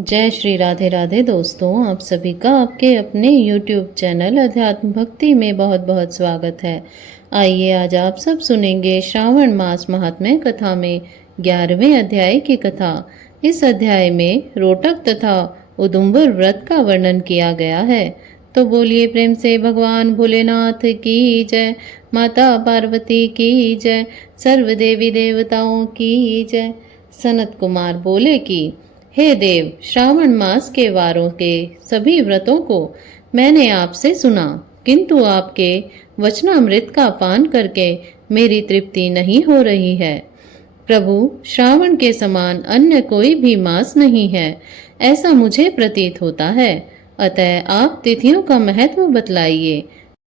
जय श्री राधे राधे दोस्तों, आप सभी का आपके अपने YouTube चैनल अध्यात्म भक्ति में बहुत बहुत स्वागत है। आइए आज आप सब सुनेंगे श्रावण मास महात्म्य कथा में 11वें अध्याय की कथा। इस अध्याय में रोटक तथा उदुम्बर व्रत का वर्णन किया गया है। तो बोलिए प्रेम से भगवान भोलेनाथ की जय, माता पार्वती की जय, सर्व देवी देवताओं की जय। सनत कुमार बोले कि हे देव, श्रावण मास के वारों के सभी व्रतों को मैंने आपसे सुना, किंतु आपके वचनामृत का पान करके मेरी तृप्ति नहीं हो रही है। प्रभु, श्रावण के समान अन्य कोई भी मास नहीं है, ऐसा मुझे प्रतीत होता है। अतः आप तिथियों का महत्व बतलाइए।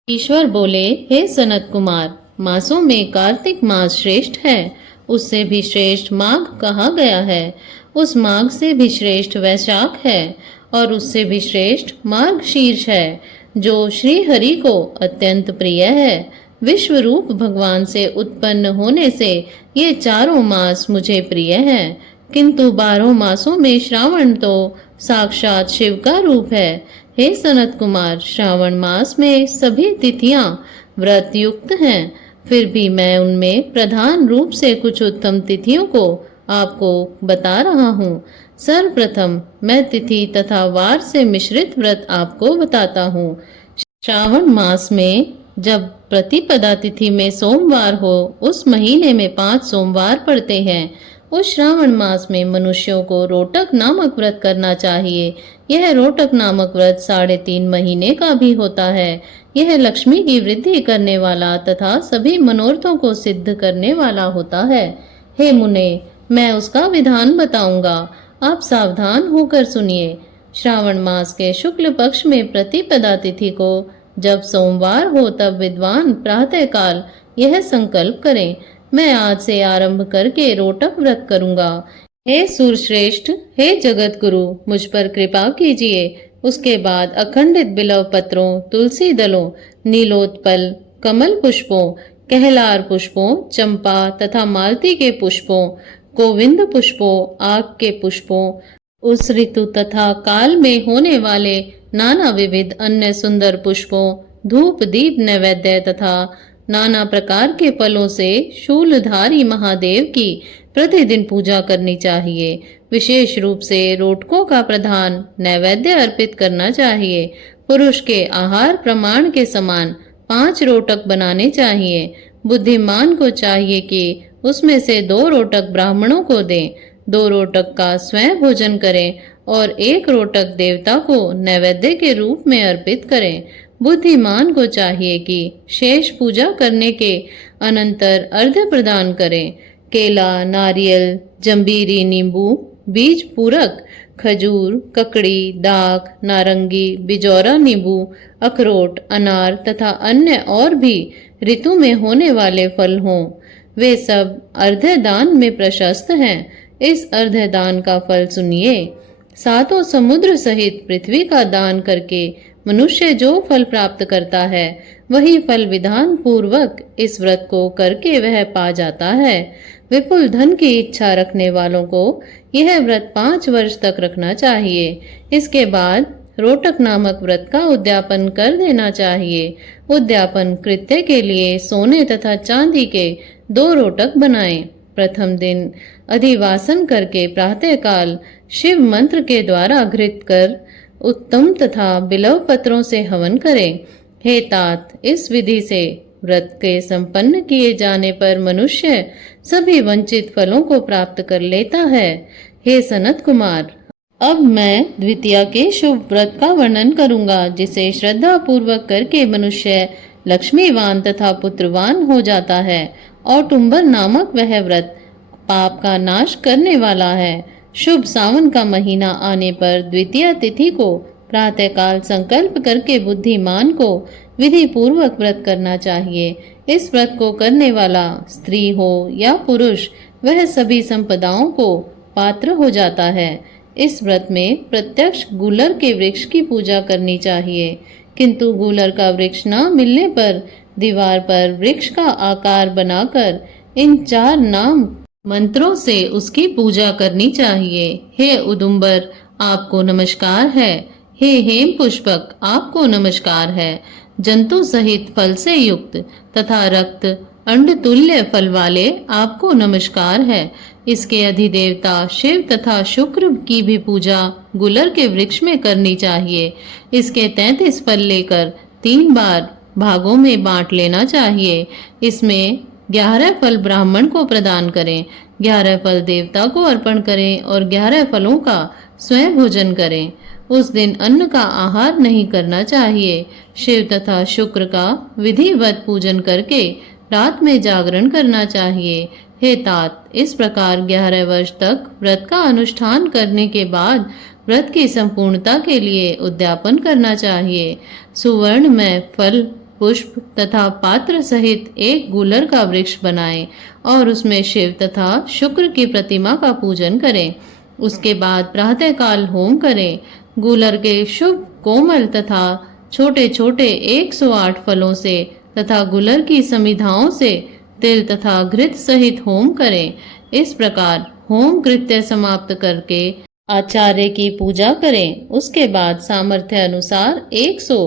ईश्वर बोले, हे सनत कुमार, मासों में कार्तिक मास श्रेष्ठ है, उससे भी श्रेष्ठ माघ कहा गया है। उस माघ से भी श्रेष्ठ वैशाख है और उससे भी श्रेष्ठ मार्गशीर्ष है, जो श्री हरि को अत्यंत प्रिय है। विश्व रूप भगवान से उत्पन्न होने से ये चारों मास मुझे प्रिय हैं, किंतु 12 मासों में श्रावण तो साक्षात शिव का रूप है। हे सनत कुमार, श्रावण मास में सभी तिथियां व्रत युक्त हैं, फिर भी मैं उनमें प्रधान रूप से कुछ उत्तम तिथियों को आपको बता रहा हूँ। सर्वप्रथम मैं तिथि तथा वार से मिश्रित व्रत आपको बताता हूँ। श्रावण मास में जब प्रतिपदा तिथि में सोमवार हो, उस महीने में 5 सोमवार पड़ते हैं। उस श्रावण मास में मनुष्यों को रोटक नामक व्रत करना चाहिए। यह रोटक नामक व्रत 3.5 महीने का भी होता है। यह लक्ष्मी की वृद्धि करने वाला तथा सभी मनोरथों को सिद्ध करने वाला होता है। हे मुने, मैं उसका विधान बताऊंगा, आप सावधान होकर सुनिए। श्रावण मास के शुक्ल पक्ष में प्रतिपदा तिथि को जब सोमवार हो, तब विद्वान प्रातःकाल यह संकल्प करें, मैं आज से आरंभ करके रोटक व्रत करूंगा। हे सूरश्रेष्ठ, हे जगत गुरु, मुझ पर कृपा कीजिए। उसके बाद अखंडित बिल्व पत्रों, तुलसी दलों, नीलोत्पल, कमल पुष्पों, कहलार पुष्पों, चंपा तथा मालती के पुष्पों, गोविंद पुष्पों, आग के पुष्पों, उस ऋतु तथा काल में होने वाले नाना विविध अन्य सुंदर पुष्पों, धूप दीप नैवेद्य तथा नाना प्रकार के फलों से शूलधारी महादेव की प्रतिदिन पूजा करनी चाहिए। विशेष रूप से रोटकों का प्रधान नैवेद्य अर्पित करना चाहिए। पुरुष के आहार प्रमाण के समान 5 रोटक बनाने चाहिए। बुद्धिमान को चाहिए कि उसमें से 2 रोटक ब्राह्मणों को दें, 2 रोटक का स्वयं भोजन करें और 1 रोटक देवता को नैवेद्य के रूप में अर्पित करें। बुद्धिमान को चाहिए कि शेष पूजा करने के अनंतर अर्घ्य प्रदान करें। केला, नारियल, जंबीरी, नींबू, बीज पूरक, खजूर, ककड़ी, दाख, नारंगी, बिजौरा नींबू, अखरोट, अनार तथा अन्य और भी ऋतु में होने वाले फल हों, वे सब अर्घ्य दान में प्रशस्त हैं। इस अर्घ्य दान का फल सुनिए। 7 समुद्र सहित पृथ्वी का दान करके मनुष्य जो फल प्राप्त करता है, वही फल विधान पूर्वक इस व्रत को करके वह पा जाता है। विपुल धन की इच्छा रखने वालों को यह व्रत 5 वर्ष तक रखना चाहिए। इसके बाद रोटक नामक व्रत का उद्यापन कर देना चाहिए। उद्यापन कृत्य के लिए सोने तथा चांदी के 2 रोटक बनाएं। प्रथम दिन अधिवासन करके प्रातःकाल शिव मंत्र के द्वारा घृत कर उत्तम तथा बिल्व पत्रों से हवन करें। हे तात, इस विधि से व्रत के संपन्न किए जाने पर मनुष्य सभी वंचित फलों को प्राप्त कर लेता है। हे सनत कुमार, अब मैं द्वितीया के शुभ व्रत का वर्णन करूंगा, जिसे श्रद्धा पूर्वक करके मनुष्य लक्ष्मीवान तथा पुत्रवान हो जाता है। औटुंबर नामक वह व्रत पाप का नाश करने वाला है। शुभ सावन का महीना आने पर द्वितीया तिथि को प्रातःकाल संकल्प करके बुद्धिमान को विधि पूर्वक व्रत करना चाहिए। इस व्रत को करने वाला स्त्री हो या पुरुष, वह सभी संपदाओं को पात्र हो जाता है। इस व्रत में प्रत्यक्ष गूलर के वृक्ष की पूजा करनी चाहिए, किंतु गूलर का वृक्ष न मिलने पर दीवार पर वृक्ष का आकार बनाकर इन 4 नाम मंत्रों से उसकी पूजा करनी चाहिए। हे उदुम्बर, आपको नमस्कार है। हे हेम पुष्पक, आपको नमस्कार है। जंतु सहित फल से युक्त तथा रक्त अंड तुल्य फल वाले आपको नमस्कार है। इसके अधिदेवता शिव तथा शुक्र की भी पूजा गुलर के वृक्ष में करनी चाहिए। इसके 33 फल लेकर 3 बार भागों में बांट लेना चाहिए। इसमें 11 फल ब्राह्मण को प्रदान करें, 11 फल देवता को अर्पण करें और 11 फलों का स्वयं भोजन करें। उस दिन अन्न का आहार नहीं करना चाहिए। शिव तथा शुक्र का विधिवत पूजन करके रात में जागरण करना चाहिए। हे तात, इस प्रकार 11 वर्ष तक व्रत का अनुष्ठान करने के बाद व्रत की संपूर्णता के लिए उद्यापन करना चाहिए। सुवर्ण में फल, पुष्प तथा पात्र सहित एक गूलर का वृक्ष बनाएं और उसमें शिव तथा शुक्र की प्रतिमा का पूजन करें। उसके बाद प्रातःकाल होम करें। गूलर के शुभ, कोमल तथा छोटे छोटे 108 फलों से तथा गूलर की समिधाओं से तिल तथा घृत सहित होम करें। इस प्रकार होम कृत्य समाप्त करके आचार्य की पूजा करें। उसके बाद सामर्थ्य अनुसार 100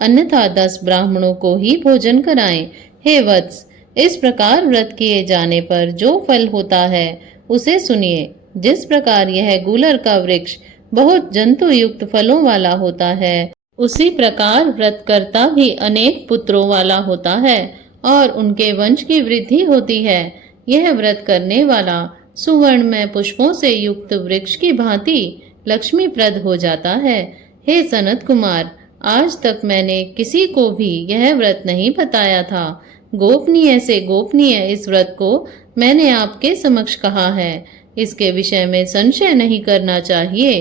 अन्यथा 10 ब्राह्मणों को ही भोजन कराएं। हे वत्स, इस प्रकार व्रत किए जाने पर जो फल होता है उसे सुनिए। जिस प्रकार यह गूलर का वृक्ष बहुत जंतु युक्त फलों वाला होता है, उसी प्रकार व्रतकर्ता भी अनेक पुत्रों वाला होता है और उनके वंश की वृद्धि होती है। यह व्रत करने वाला सुवर्ण में पुष्पों से युक्त वृक्ष की भांति लक्ष्मीप्रद हो जाता है। हे सनत कुमार, आज तक मैंने किसी को भी यह व्रत नहीं बताया था। गोपनीय से गोपनीय इस व्रत को मैंने आपके समक्ष कहा है। इसके विषय में संशय नहीं करना चाहिए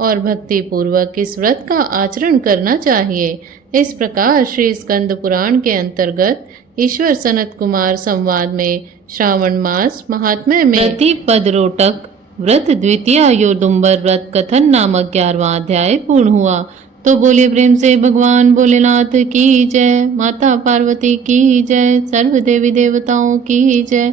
और भक्ति पूर्वक इस व्रत का आचरण करना चाहिए। इस प्रकार श्री स्कंद पुराण के अंतर्गत ईश्वर सनत कुमार संवाद में श्रावण मास महात्म्य में प्रतिपद रोटक व्रत द्वितीय योदुम्बर व्रत कथन नामक 11वां अध्याय पूर्ण हुआ। तो बोलिए प्रेम से भगवान भोलेनाथ की जय, माता पार्वती की जय, सर्व देवी देवताओं की जय।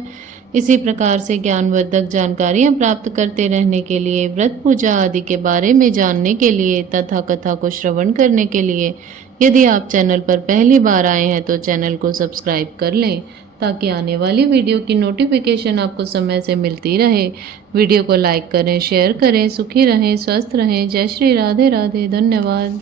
इसी प्रकार से ज्ञानवर्धक जानकारियां प्राप्त करते रहने के लिए, व्रत पूजा आदि के बारे में जानने के लिए तथा कथा को श्रवण करने के लिए यदि आप चैनल पर पहली बार आए हैं तो चैनल को सब्सक्राइब कर लें ताकि आने वाली वीडियो की नोटिफिकेशन आपको समय से मिलती रहे। वीडियो को लाइक करें, शेयर करें। सुखी रहें, स्वस्थ रहें। जय श्री राधे राधे। धन्यवाद।